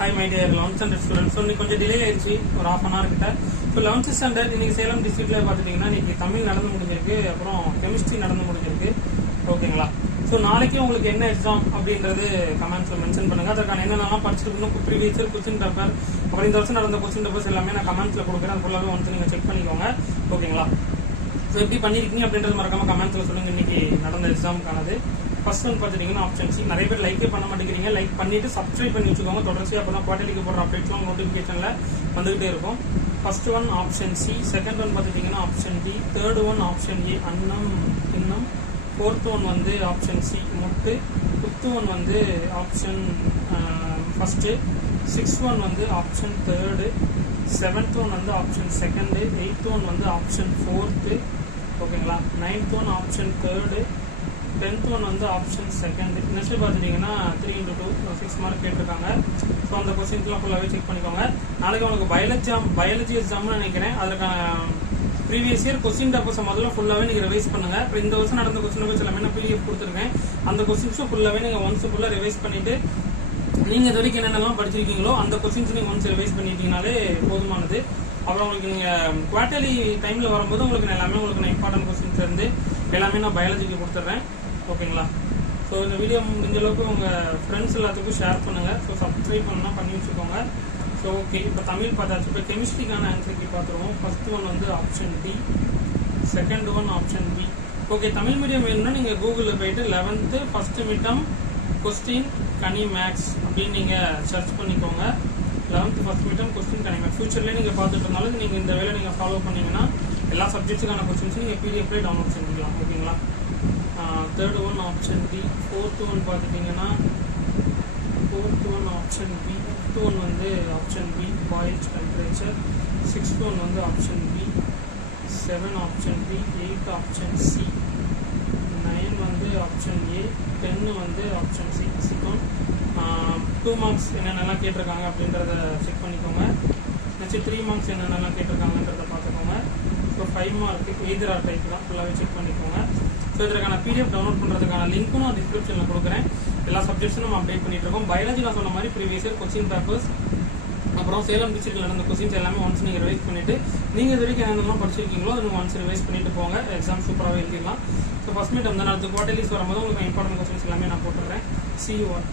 Hi my dear eleventh standard student so இன்னைக்கு கொஞ்சம் delay ஆயிடுச்சு. ஒரு ஆஃப் அன் ஹவர் கிட்ட. ஸோ லெவன்த் ஸ்டாண்டர்ட் இன்னைக்கு சேலம் டிஸ்ட்ரிக்ட்ல பார்த்துட்டீங்கன்னா இன்னைக்கு தமிழ் நடந்து முடிஞ்சிருக்கு. அப்புறம் கெமிஸ்ட்ரி நடந்து முடிஞ்சிருக்கு. ஓகேங்களா? ஸோ நாளைக்கு உங்களுக்கு என்ன எக்ஸாம் அப்படின்றது கமெண்ட்ஸ்ல மென்ஷன் பண்ணுங்க. அதற்கான என்னென்னலாம் படிச்சிருக்கணும் ப்ரீவியஸ் இயர் கொஸ்டின் பேப்பர் அப்புறம் இந்த வருஷம் நடந்த கொஸ்டின் பேப்பர்ஸ் எல்லாமே நான் கமெண்ட்ஸ்ல கொடுக்குறேன். அது ஃபுல்லாகவே வந்து நீங்கள் செக் பண்ணிக்கோங்க. ஓகேங்களா? ஸோ எப்படி பண்ணிருக்கீங்க அப்படின்றது மறக்காம கமெண்ட்ஸ்ல சொல்லுங்க. இன்னைக்கு நடந்த எக்ஸாமுக்கானது ஃபர்ஸ்ட் ஒன் பார்த்துட்டிங்கன்னா ஆப்ஷன் சி நிறைய பேர் லைக்கே பண்ண மாட்டேங்கிறீங்க. லைக் பண்ணிட்டு சப்ஸ்கிரைப் பண்ணி வச்சுக்கோங்க. தொடர்ச்சியாக அப்போ தான் போகிற போடுற அப்டேட்ஸ்லாம் நோட்டிஃபிகேஷனில் வந்துகிட்டே இருக்கும். First one option C second one பார்த்துட்டிங்கன்னா option D third one option A அன்னம் இன்னம் ஃபோர்த் ஒன் வந்து ஆப்ஷன் சி முட்டு. ஃபிஃப்த் ஒன் வந்து ஆப்ஷன் ஃபஸ்ட்டு சிக்ஸ்த் ஒன் வந்து ஆப்ஷன் தேர்டு செவன்த் ஒன் வந்து ஆப்ஷன் செகண்டு எயித் ஒன் வந்து ஆப்ஷன் ஃபோர்த்து ஓகேங்களா ninth one option third tenth one வந்து ஆப்ஷன் செகண்ட் நெக்ஸ்ட் பார்த்துட்டீங்கன்னா three into two six mark கேட்டிருக்காங்க. So அந்த கொஸ்டின்ஸ்லாம் ஃபுல்லாகவே செக் பண்ணிக்கோங்க. நாளைக்கு உங்களுக்கு பயாலஜி பயாலஜி எக்ஸாம்னு நினைக்கிறேன். அதற்கான ப்ரீவியஸ் இயர் கொஸ்டின் பேப்பர்ஸை முதல்ல ஃபுல்லாகவே நீங்கள் ரிவைஸ் பண்ணுங்கள் இப்போ இந்த வருஷம் நடந்த கொஸ்டின் பேப்பர்ஸ் எல்லாமே நான் பிடிஎஃப் கொடுத்துருக்கேன். அந்த கொஸ்டின்ஸும் ஃபுல்லாகவே நீங்கள் ஒன்ஸ் ஃபுல்லாக ரிவைஸ் பண்ணிட்டு நீங்கள் இது வரைக்கும் என்னென்னலாம் படிச்சிருக்கீங்களோ அந்த கொஸ்டின்ஸ் நீங்கள் ஒன்ஸ் ரிவைஸ் பண்ணிட்டீங்கனாலே போதுமானது. அப்புறம் உங்களுக்கு நீங்கள் குவார்டர்லி டைமில் வரும்போது உங்களுக்கு எல்லாமே உங்களுக்கு நான் இம்பார்ட்டன்ட் கொஸ்டின்ஸ் இருந்து எல்லாமே நான் பயாலஜிக்கு கொடுத்துட்றேன் ஓகேங்களா? ஸோ இந்த வீடியோ முடிஞ்ச அளவுக்கு உங்கள் ஃப்ரெண்ட்ஸ் எல்லாத்துக்கும் ஷேர் பண்ணுங்கள் ஸோ சப்ஸ்கிரைப் பண்ணால் பண்ணி வச்சுக்கோங்க. ஸோ ஓகே இப்போ தமிழ் பார்த்தாச்சு இப்போ கெமிஸ்ட்ரிக்கான ஆன்சர் பார்த்துருவோம். ஃபர்ஸ்ட் ஒன் வந்து option D second one option B okay Tamil medium வேணும்னா நீங்கள் கூகுளில் போயிட்டு லெவன்த்து ஃபஸ்ட்டு மிட்டம் கொஸ்டின் கனி மேக்ஸ் அப்படின்னு நீங்கள் சர்ச் பண்ணிக்கோங்க. லெவன்த்து ஃபஸ்ட் மிட்டம் கொஸ்டின் கனி மேக்ஸ் ஃபியூச்சர்லேயே நீங்கள் பார்த்துட்டு இருந்தாலும் நீங்கள் இந்த வேலை நீங்கள் ஃபாலோ பண்ணீங்கன்னா எல்லா சப்ஜெக்ட்ஸுக்கான கொஸ்டின்ஸும் பிடிஎஃப்லேயே டவுன்லோட் செஞ்சுக்கலாம் ஓகேங்களா third one option D fourth one பார்த்துட்டிங்கன்னா fourth one option B fifth one வந்து option B Boyle's temperature sixth one வந்து option B seven option B eight option C nine வந்து ஆப்ஷன் ஏ டென்னு வந்து option C சிக்கோன் two marks என்னென்னலாம் கேட்டிருக்காங்க அப்படின்றத check பண்ணிக்கோங்க. நெக்ஸ்ட் த்ரீ மார்க்ஸ் என்னென்னலாம் கேட்டிருக்காங்கன்றத பார்த்துக்கோங்க. So five mark either or type தான் ஃபுல்லாகவே செக் பண்ணிக்கோங்க. ஸோ இதற்கான பிடிஎஃப் டவுன்லோட் பண்ணுறதுக்கான லிங்க்கும் நான் டிஸ்கிரிப்ஷனில் கொடுக்குறேன். எல்லா சப்ஜெக்ட்ஸும் நம்ம அப்டேட் பண்ணிட்டு இருக்கோம். பயாலஜி நான் சொன்ன மாதிரி ப்ரீவியஸ் இயர் கொஸ்டின் பேப்பர்ஸ் அப்புறம் சேலம் டிஸ்ட்ரிக்ட்ல நடந்த கொஸ்டின்ஸ் எல்லாமே ஒன்ஸ் நீங்கள் ரிவைஸ் பண்ணிட்டு நீங்கள் இது வரைக்கும் என்னென்னலாம் படிச்சிருக்கீங்களோ அது ஒன்ஸ் ரிவைஸ் பண்ணிட்டு போங்க. எக்ஸாம் சூப்பராகவே எழுதிடலாம். ஸோ ஃபஸ்ட் மீட் அந்த அடுத்த குவார்டர்லிஸ் வரும்போது உங்களுக்கு இம்பார்ட்டன்ட் கொஸ்டின்ஸ் எல்லாமே நான் போட்டுறேன் சி ஒன்